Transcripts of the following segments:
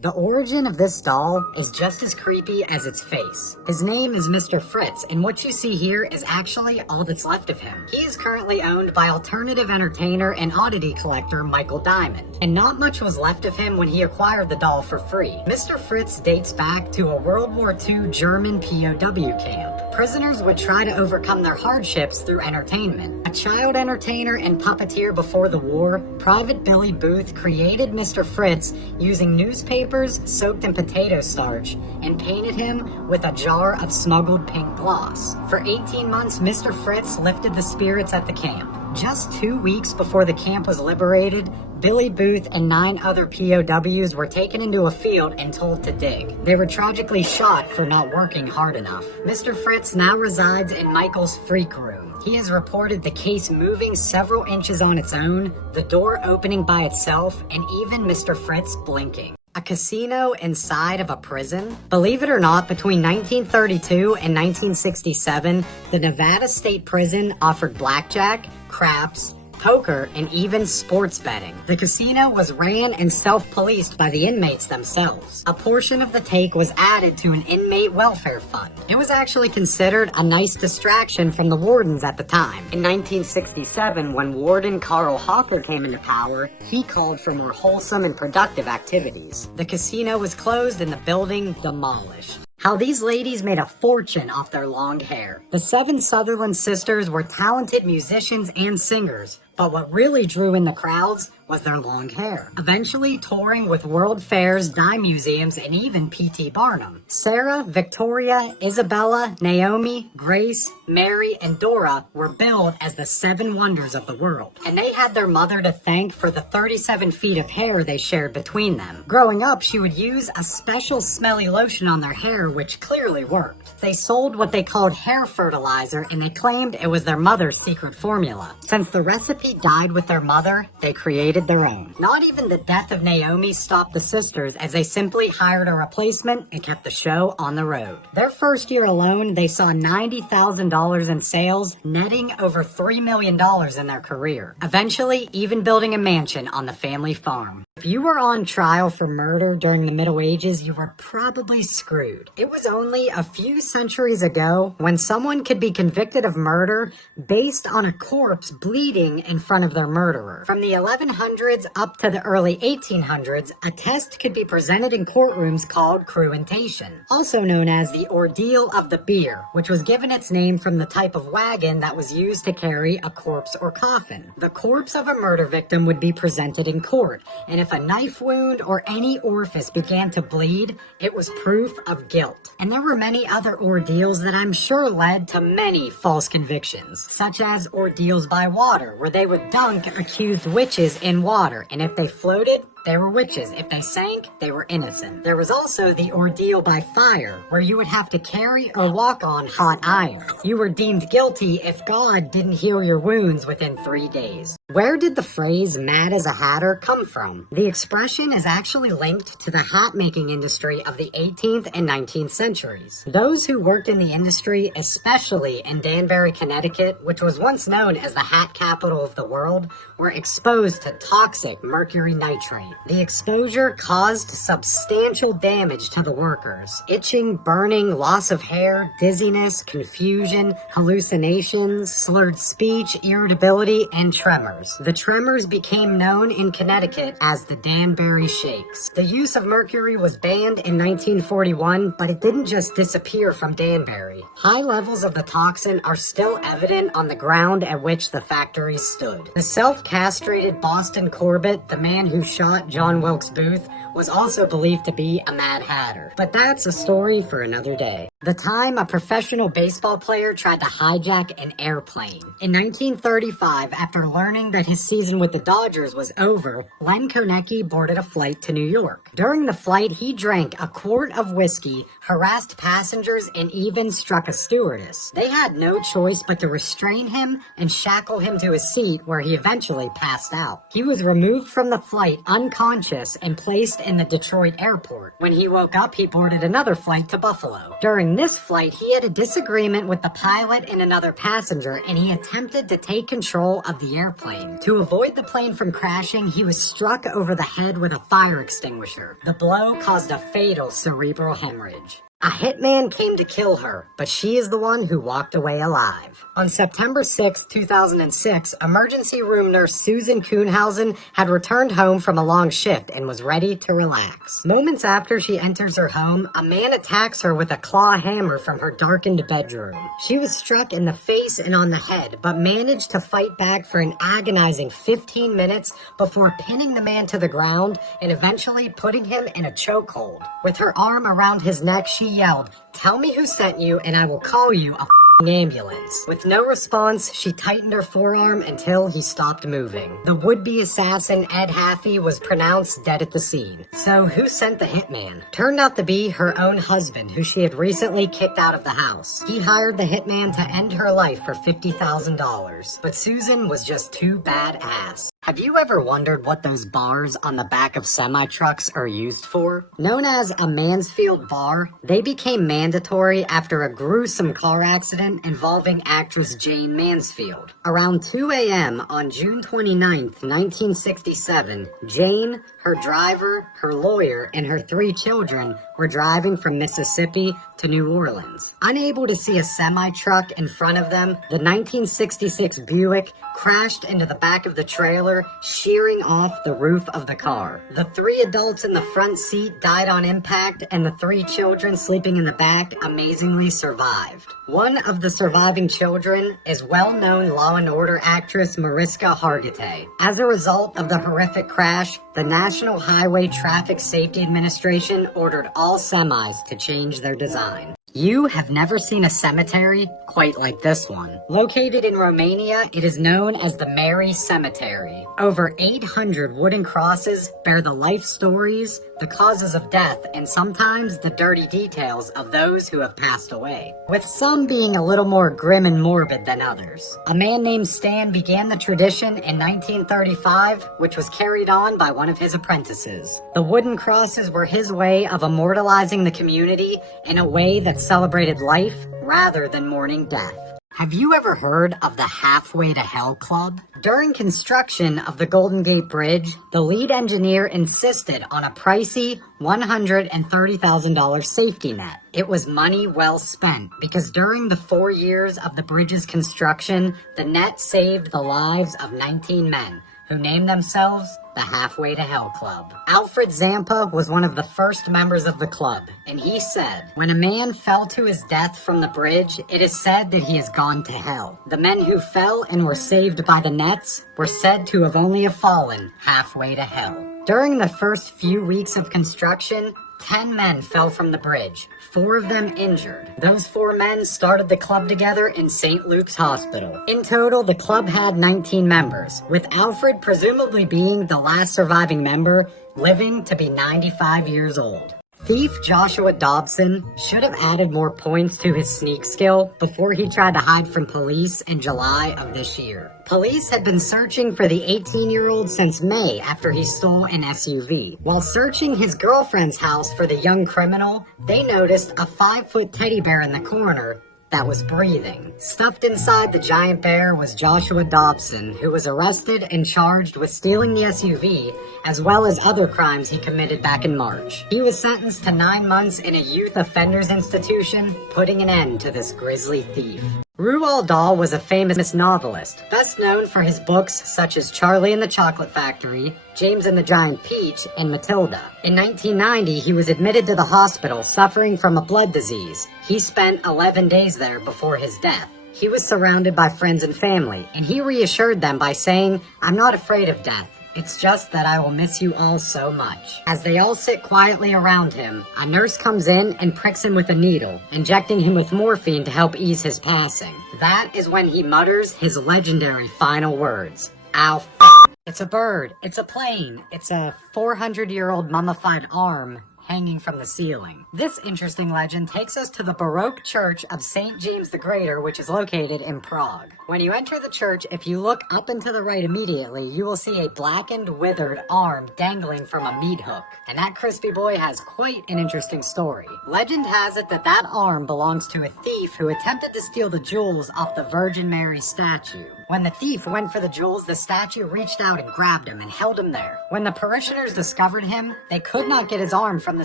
The origin of this doll is just as creepy as its face. His name is Mr. Fritz, and what you see here is actually all that's left of him. He is currently owned by alternative entertainer and oddity collector Michael Diamond, and not much was left of him when he acquired the doll for free. Mr. Fritz dates back to a World War II German POW camp. Prisoners would try to overcome their hardships through entertainment. A child entertainer and puppeteer before the war, Private Billy Booth created Mr. Fritz using newspapers soaked in potato starch and painted him with a jar of smuggled pink gloss. For 18 months, Mr. Fritz lifted the spirits at the camp. Just 2 weeks before the camp was liberated, Billy Booth and 9 other POWs were taken into a field and told to dig. They were tragically shot for not working hard enough. Mr. Fritz now resides in Michael's freak room. He has reported the case moving several inches on its own, the door opening by itself, and even Mr. Fritz blinking. A casino inside of a prison? Believe it or not, between 1932 and 1967, the Nevada State Prison offered blackjack, craps, poker, and even sports betting. The casino was ran and self-policed by the inmates themselves. A portion of the take was added to an inmate welfare fund. It was actually considered a nice distraction from the wardens at the time. In 1967, when Warden Carl Hawker came into power, he called for more wholesome and productive activities. The casino was closed and the building demolished. How these ladies made a fortune off their long hair. The 7 Sutherland sisters were talented musicians and singers, but what really drew in the crowds was their long hair. Eventually touring with world fairs, dye museums, and even P.T. Barnum. Sarah, Victoria, Isabella, Naomi, Grace, Mary, and Dora were billed as the 7 wonders of the world. And they had their mother to thank for the 37 feet of hair they shared between them. Growing up, she would use a special smelly lotion on their hair, which clearly worked. They sold what they called hair fertilizer, and they claimed it was their mother's secret formula. Since the recipe died with their mother, they created their own. Not even the death of Naomi stopped the sisters, as they simply hired a replacement and kept the show on the road. Their first year alone, they saw $90,000 in sales, netting over $3 million in their career. Eventually, even building a mansion on the family farm. If you were on trial for murder during the Middle Ages, you were probably screwed. It was only a few centuries ago when someone could be convicted of murder based on a corpse bleeding in front of their murderer. From the 1100s up to the early 1800s, a test could be presented in courtrooms called cruentation, also known as the ordeal of the bier, which was given its name from the type of wagon that was used to carry a corpse or coffin. The corpse of a murder victim would be presented in court, and if a knife wound or any orifice began to bleed, it was proof of guilt. And there were many other ordeals that I'm sure led to many false convictions, such as ordeals by water, where they would dunk accused witches in water, and if they floated, they were witches. If they sank, they were innocent. There was also the ordeal by fire, where you would have to carry or walk on hot iron. You were deemed guilty if God didn't heal your wounds within 3 days. Where did the phrase "mad as a hatter" come from? The expression is actually linked to the hat-making industry of the 18th and 19th centuries. Those who worked in the industry, especially in Danbury, Connecticut, which was once known as the hat capital of the world, were exposed to toxic mercury nitrate. The exposure caused substantial damage to the workers. Itching, burning, loss of hair, dizziness, confusion, hallucinations, slurred speech, irritability, and tremors. The tremors became known in Connecticut as the Danbury Shakes. The use of mercury was banned in 1941, but it didn't just disappear from Danbury. High levels of the toxin are still evident on the ground at which the factories stood. The self-castrated Boston Corbett, the man who shot John Wilkes Booth, was also believed to be a Mad Hatter. But that's a story for another day. The time a professional baseball player tried to hijack an airplane. In 1935, after learning that his season with the Dodgers was over, Len Konecki boarded a flight to New York. During the flight, he drank a quart of whiskey, harassed passengers, and even struck a stewardess. They had no choice but to restrain him and shackle him to his seat, where he eventually passed out. He was removed from the flight unconscious and placed in the Detroit airport. When he woke up, he boarded another flight to Buffalo. During During this flight, he had a disagreement with the pilot and another passenger, and he attempted to take control of the airplane. To avoid the plane from crashing, he was struck over the head with a fire extinguisher. The blow caused a fatal cerebral hemorrhage. A hitman came to kill her, but she is the one who walked away alive. On September 6, 2006, emergency room nurse Susan Kuhnhausen had returned home from a long shift and was ready to relax. Moments after she enters her home, a man attacks her with a claw hammer from her darkened bedroom. She was struck in the face and on the head, but managed to fight back for an agonizing 15 minutes before pinning the man to the ground and eventually putting him in a chokehold. With her arm around his neck, she yelled, "Tell me who sent you and I will call you a ambulance." With no response, she tightened her forearm until he stopped moving. The would-be assassin, Ed Haffey, was pronounced dead at the scene. So who sent the hitman? Turned out to be her own husband, who she had recently kicked out of the house. He hired the hitman to end her life for $50,000. But Susan was just too badass. Have you ever wondered what those bars on the back of semi-trucks are used for? Known as a Mansfield bar, they became mandatory after a gruesome car accident involving actress Jane Mansfield. Around 2 a.m. on June 29, 1967, Jane, her driver, her lawyer, and her 3 children were driving from Mississippi to New Orleans. Unable to see a semi-truck in front of them, the 1966 Buick crashed into the back of the trailer, shearing off the roof of the car. The 3 adults in the front seat died on impact, and the 3 children sleeping in the back amazingly survived. One of the surviving children is well-known Law and Order actress Mariska Hargitay. As a result of the horrific crash, the National Highway Traffic Safety Administration ordered all semis to change their design. You have never seen a cemetery quite like this one. Located in Romania, it is known as the Mary Cemetery. Over 800 wooden crosses bear the life stories, the causes of death, and sometimes the dirty details of those who have passed away, with some being a little more grim and morbid than others. A man named Stan began the tradition in 1935, which was carried on by one of his apprentices. The wooden crosses were his way of immortalizing the community in a way that celebrated life rather than mourning death. Have you ever heard of the Halfway to Hell Club? During construction of the Golden Gate Bridge, the lead engineer insisted on a pricey $130,000 safety net. It was money well spent because during the 4 years of the bridge's construction, the net saved the lives of 19 men who named themselves the Halfway to Hell Club. Alfred Zampa was one of the first members of the club, and he said, "When a man fell to his death from the bridge, it is said that he has gone to hell. The men who fell and were saved by the nets were said to have only fallen halfway to hell." During the first few weeks of construction, 10 men fell from the bridge, 4 of them injured. Those 4 men started the club together in St. Luke's Hospital. In total, the club had 19 members, with Alfred presumably being the last surviving member, living to be 95 years old. Thief Joshua Dobson should have added more points to his sneak skill before he tried to hide from police in July of this year. Police had been searching for the 18-year-old since May after he stole an SUV. While searching his girlfriend's house for the young criminal, they noticed a 5-foot teddy bear in the corner that was breathing. Stuffed inside the giant bear was Joshua Dobson, who was arrested and charged with stealing the SUV, as well as other crimes he committed back in March. He was sentenced to 9 months in a youth offenders institution, putting an end to this grisly thief. Roald Dahl was a famous novelist, best known for his books such as Charlie and the Chocolate Factory, James and the Giant Peach, and Matilda. In 1990, he was admitted to the hospital suffering from a blood disease. He spent 11 days there before his death. He was surrounded by friends and family, and he reassured them by saying, "I'm not afraid of death. It's just that I will miss you all so much." As they all sit quietly around him, a nurse comes in and pricks him with a needle, injecting him with morphine to help ease his passing. That is when he mutters his legendary final words, "Ow, f***. It's a bird, it's a plane, it's a 400-year-old mummified arm, hanging from the ceiling. This interesting legend takes us to the Baroque church of St. James the Greater, which is located in Prague. When you enter the church, if you look up and to the right immediately, you will see a blackened, withered arm dangling from a meat hook. And that crispy boy has quite an interesting story. Legend has it that that arm belongs to a thief who attempted to steal the jewels off the Virgin Mary statue. When the thief went for the jewels, the statue reached out and grabbed him and held him there. When the parishioners discovered him, they could not get his arm from the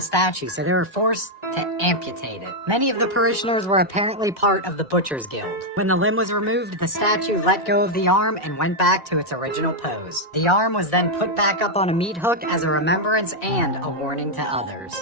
statue, so they were forced to amputate it. Many of the parishioners were apparently part of the Butcher's Guild. When the limb was removed, the statue let go of the arm and went back to its original pose. The arm was then put back up on a meat hook as a remembrance and a warning to others.